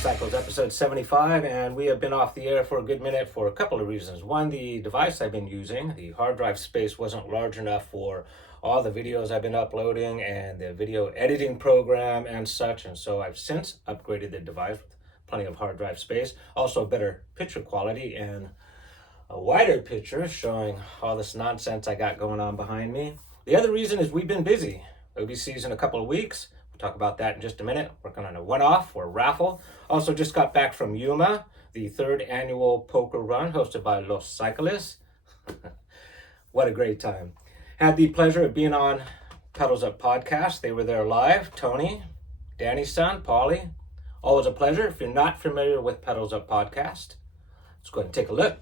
Psycholists episode 75, and we have been off the air for a good minute for a couple of reasons. One, the device I've been using, the hard drive space wasn't large enough for all the videos I've been uploading and the video editing program and such, and so I've since upgraded the device with plenty of hard drive space, also better picture quality and a wider picture showing all this nonsense I got going on behind me. The other reason is we've been busy. OBC's in a couple of weeks. We'll talk about that in just a minute. Working on a one-off or raffle. Also just got back from Yuma, the third annual poker run hosted by Los Psycholists. What a great time. Had the pleasure of being on Pedals Up podcast. They were there live. Tony, Danny's son, Paulie. Always a pleasure. If you're not familiar with Pedals Up podcast, let's go ahead and take a look.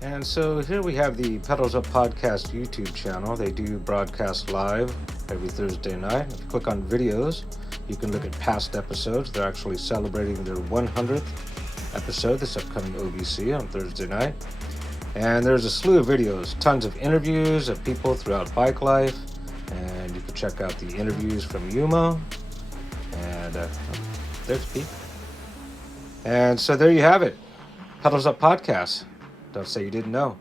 And so here we have the Pedals Up podcast YouTube channel. They do broadcast live every Thursday night. If you click on videos, you can look at past episodes. They're actually celebrating their 100th episode this upcoming OBC on Thursday night. And there's a slew of videos, tons of interviews of people throughout bike life. And you can check out the interviews from Yuma. And there's Pete. And so there you have it. Pedals Up podcast. Don't say you didn't know.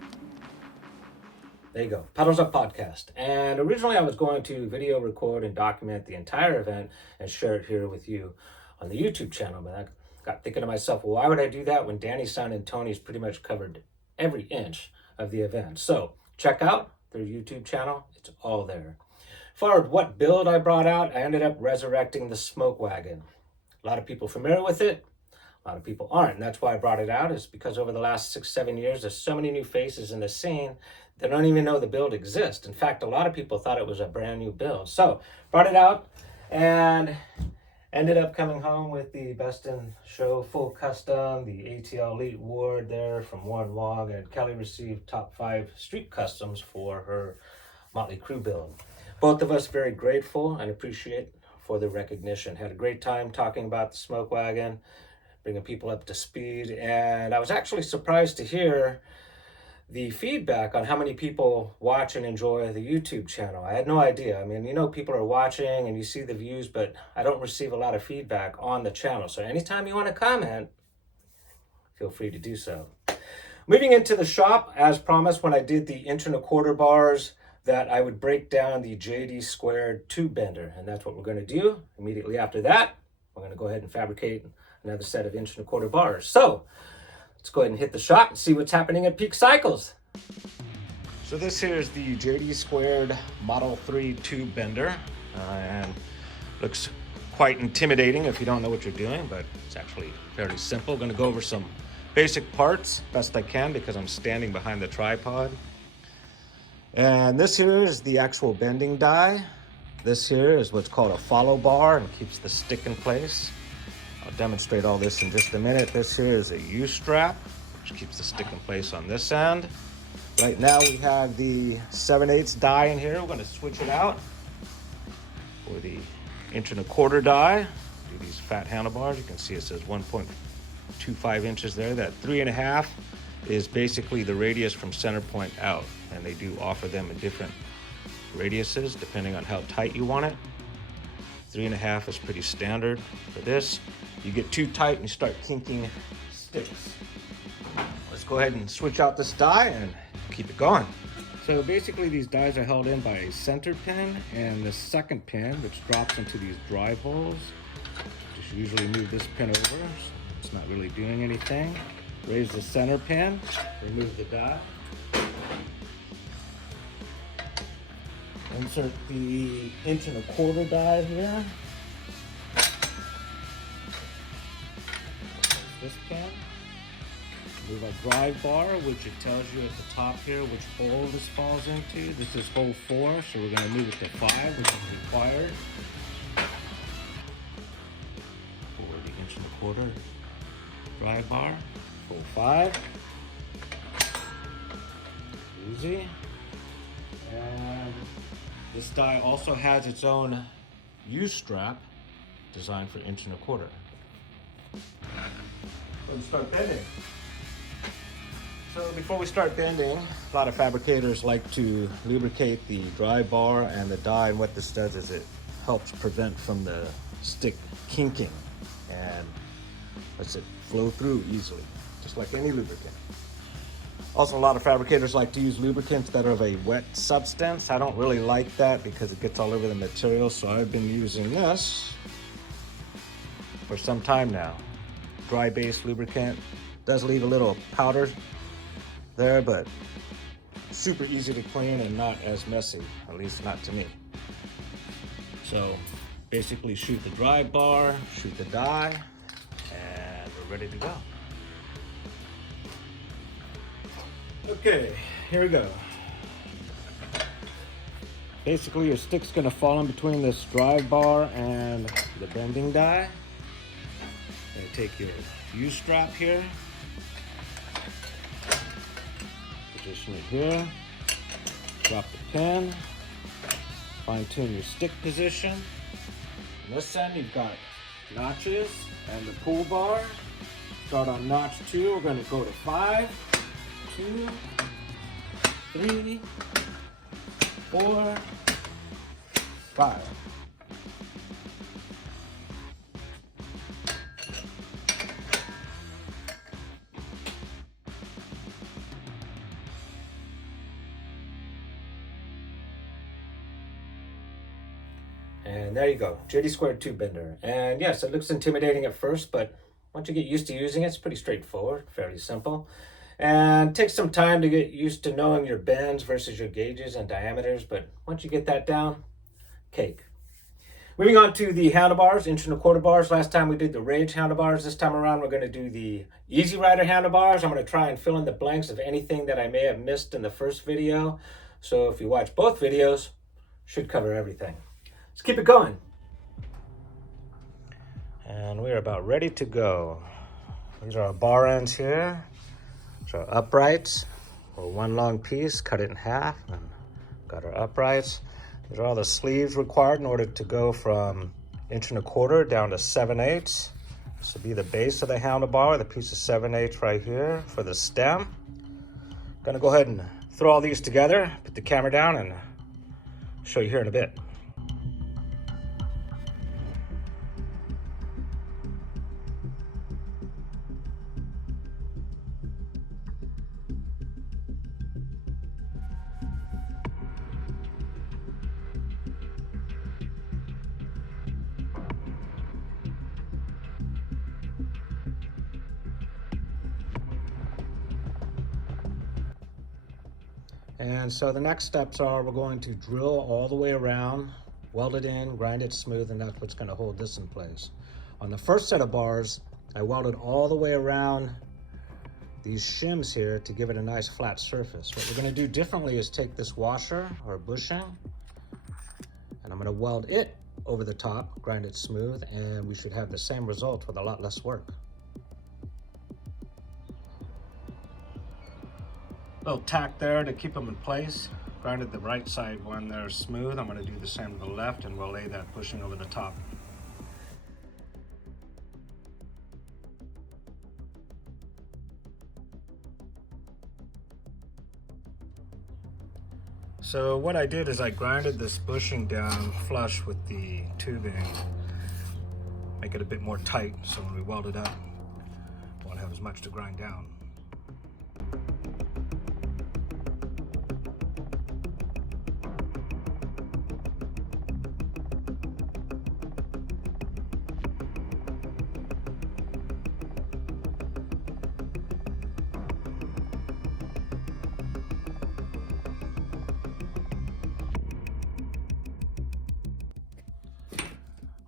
There you go. Pedals Up podcast. And originally I was going to video record and document the entire event and share it here with you on the YouTube channel. But I got thinking to myself, well, why would I do that when Danny's son and Tony's pretty much covered every inch of the event? So check out their YouTube channel. It's all there. As far as what build I brought out, I ended up resurrecting the smoke wagon. A lot of people familiar with it. A lot of people aren't, and that's why I brought it out, is because over the last 6-7 years, there's so many new faces in the scene that don't even know the build exists. In fact, a lot of people thought it was a brand new build. So, brought it out, and ended up coming home with the Best in Show Full Custom, the ATL Elite Award there from Warren Wong, and Kelly received top 5 street customs for her Motley Crue build. Both of us very grateful and appreciate for the recognition. Had a great time talking about the smoke wagon, bringing people up to speed, and I was actually surprised to hear the feedback on how many people watch and enjoy the YouTube channel. I had no idea. I mean, you know, people are watching and you see the views, but I don't receive a lot of feedback on the channel. So anytime you want to comment, feel free to do so. Moving into the shop, as promised when I did the 1.25" bars, that I would break down the JD2 tube bender, and that's what we're going to do. Immediately after that, we're going to go ahead and fabricate another set of 1.25" bars. So let's go ahead and hit the shop and see what's happening at Peak Cycles. So this here is the JD2 Model 3 tube bender, and looks quite intimidating if you don't know what you're doing, but it's actually fairly simple. Going to go over some basic parts best I can because I'm standing behind the tripod. And this here is the actual bending die. This here is what's called a follow bar and keeps the stick in place. I'll demonstrate all this in just a minute. This here is a U-strap, which keeps the stick in place on this end. Right now we have the 7/8 die in here. We're going to switch it out for the 1.25" die. Do these fat handlebars. You can see it says 1.25 inches there. That 3.5 is basically the radius from center point out, and they do offer them in different radiuses depending on how tight you want it. 3.5 is pretty standard for this. You get too tight and you start kinking sticks. Let's go ahead and switch out this die and keep it going. So basically these dies are held in by a center pin and the second pin, which drops into these drive holes. Just usually move this pin over, so it's not really doing anything. Raise the center pin, remove the die. Insert the 1.25" die here. This pin. Move our drive bar, which it tells you at the top here which hole this falls into. This is hole 4, so we're going to move it to 5, which is required for the 1.25" drive bar. Hole 5. Easy. And this die also has its own U-strap designed for 1.25". Let's start bending. So before we start bending, a lot of fabricators like to lubricate the dry bar and the die, and what this does is it helps prevent from the stick kinking. and lets it flow through easily, just like any lubricant. Also, a lot of fabricators like to use lubricants that are of a wet substance. I don't really like that because it gets all over the material, so I've been using this for some time now. Dry-based lubricant. Does leave a little powder there, but super easy to clean and not as messy, at least not to me. So basically shoot the dry bar, shoot the die, and we're ready to go. Okay, here we go. Basically your stick's gonna fall in between this drive bar and the bending die. Gonna take your U-strap here, position it here, drop the pin, fine tune your stick position. On this end you've got notches and the pull bar. Start on notch 2, we're gonna go to 5, 2, 3, 4, 5. And there you go, JD squared tube bender. And yes, it looks intimidating at first, but once you get used to using it, it's pretty straightforward, fairly simple. And it takes some time to get used to knowing your bends versus your gauges and diameters, but once you get that down, cake. Moving on to the handlebars, 1.25" bars. Last time we did the Rage handlebars. This time around, we're going to do the Easy Rider handlebars. I'm going to try and fill in the blanks of anything that I may have missed in the first video. So if you watch both videos, should cover everything. Let's keep it going. And we're about ready to go. These are our bar ends here. These are uprights, or one long piece, cut it in half, and got our uprights. These are all the sleeves required in order to go from 1.25" down to 7/8. This will be the base of the handlebar, the piece of 7/8 right here for the stem. Gonna go ahead and throw all these together, put the camera down, and show you here in a bit. And so the next steps are we're going to drill all the way around, weld it in, grind it smooth, and that's what's going to hold this in place. On the first set of bars, I welded all the way around these shims here to give it a nice flat surface. What we're going to do differently is take this washer or bushing, and I'm going to weld it over the top, grind it smooth, and we should have the same result with a lot less work. Little tack there to keep them in place. Grinded the right side one there smooth. I'm going to do the same to the left, and we'll lay that bushing over the top. So what I did is I grinded this bushing down flush with the tubing, make it a bit more tight so when we weld it up, we won't have as much to grind down.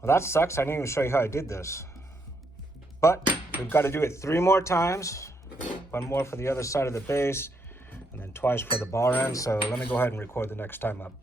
Well, that sucks. I didn't even show you how I did this. But we've got to do it 3 more times. 1 more for the other side of the base, and then twice for the bar end. So let me go ahead and record the next time up.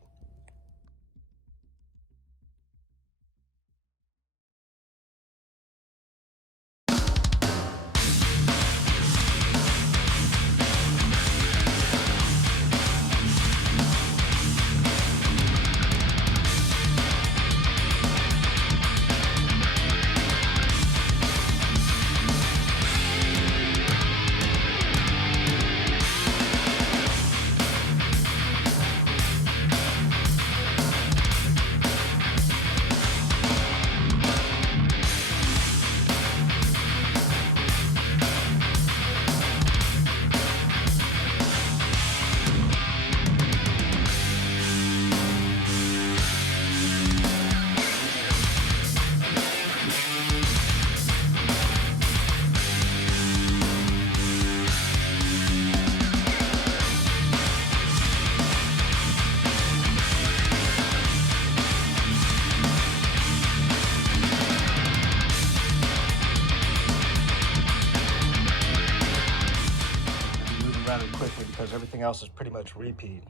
because everything else is pretty much repeat.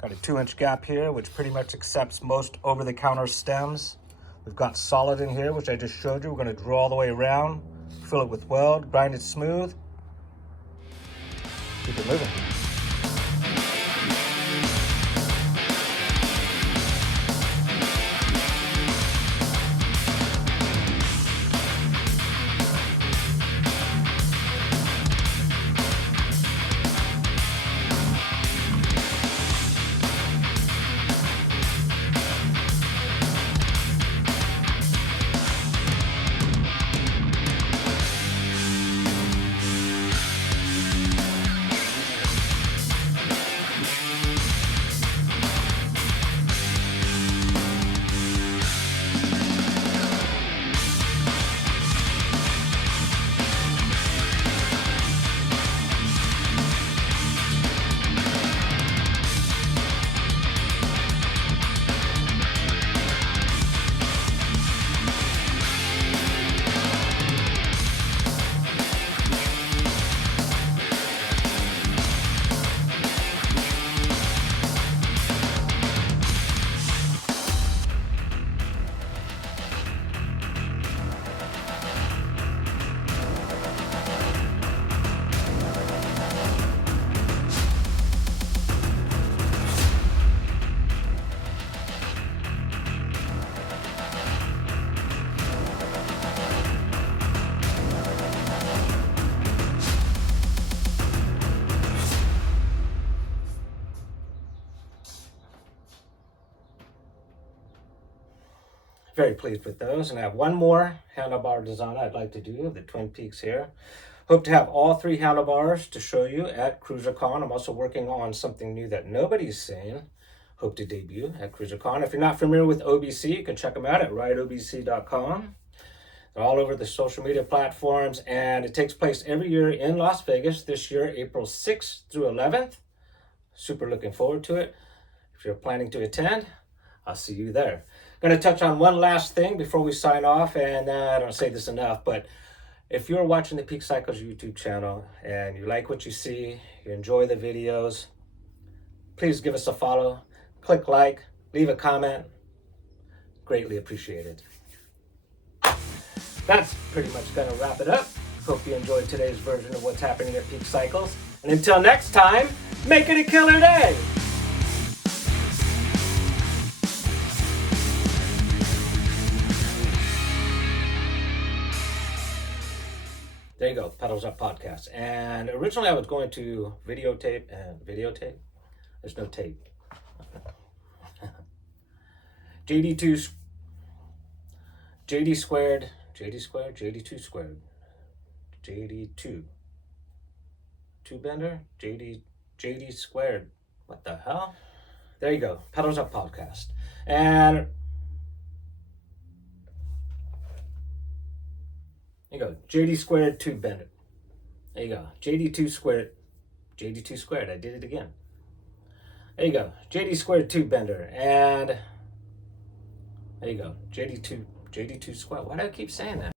Got a 2-inch gap here, which pretty much accepts most over-the-counter stems. We've got solid in here, which I just showed you. We're going to drill all the way around, fill it with weld, grind it smooth, keep it moving. Very pleased with those. And I have one more handlebar design I'd like to do of the Twin Peaks here. Hope to have all 3 handlebars to show you at CruiserCon. I'm also working on something new that nobody's seen. Hope to debut at CruiserCon. If you're not familiar with OBC, you can check them out at rideobc.com. They're all over the social media platforms, and it takes place every year in Las Vegas. This year, April 6th through 11th. Super looking forward to it. If you're planning to attend, I'll see you there. Going to touch on one last thing before we sign off, and I don't say this enough, but if you're watching the Peak Cycles YouTube channel and you like what you see, you enjoy the videos, please give us a follow, click like, leave a comment. Greatly appreciated. That's pretty much going to wrap it up. Hope you enjoyed today's version of what's happening at Peak Cycles. And until next time, make it a killer day! There you go, Pedals Up Podcast. And originally I was going to videotape. There's no tape. JD2 squared, JD2 squared, JD2. Two bender, JD squared. What the hell? There you go, Pedals Up Podcast. And there you go, JD squared, 2 bender. There you go, JD2 squared, JD2 squared. I did it again. There you go, JD squared, 2 bender. And there you go, JD2 squared. Why do I keep saying that?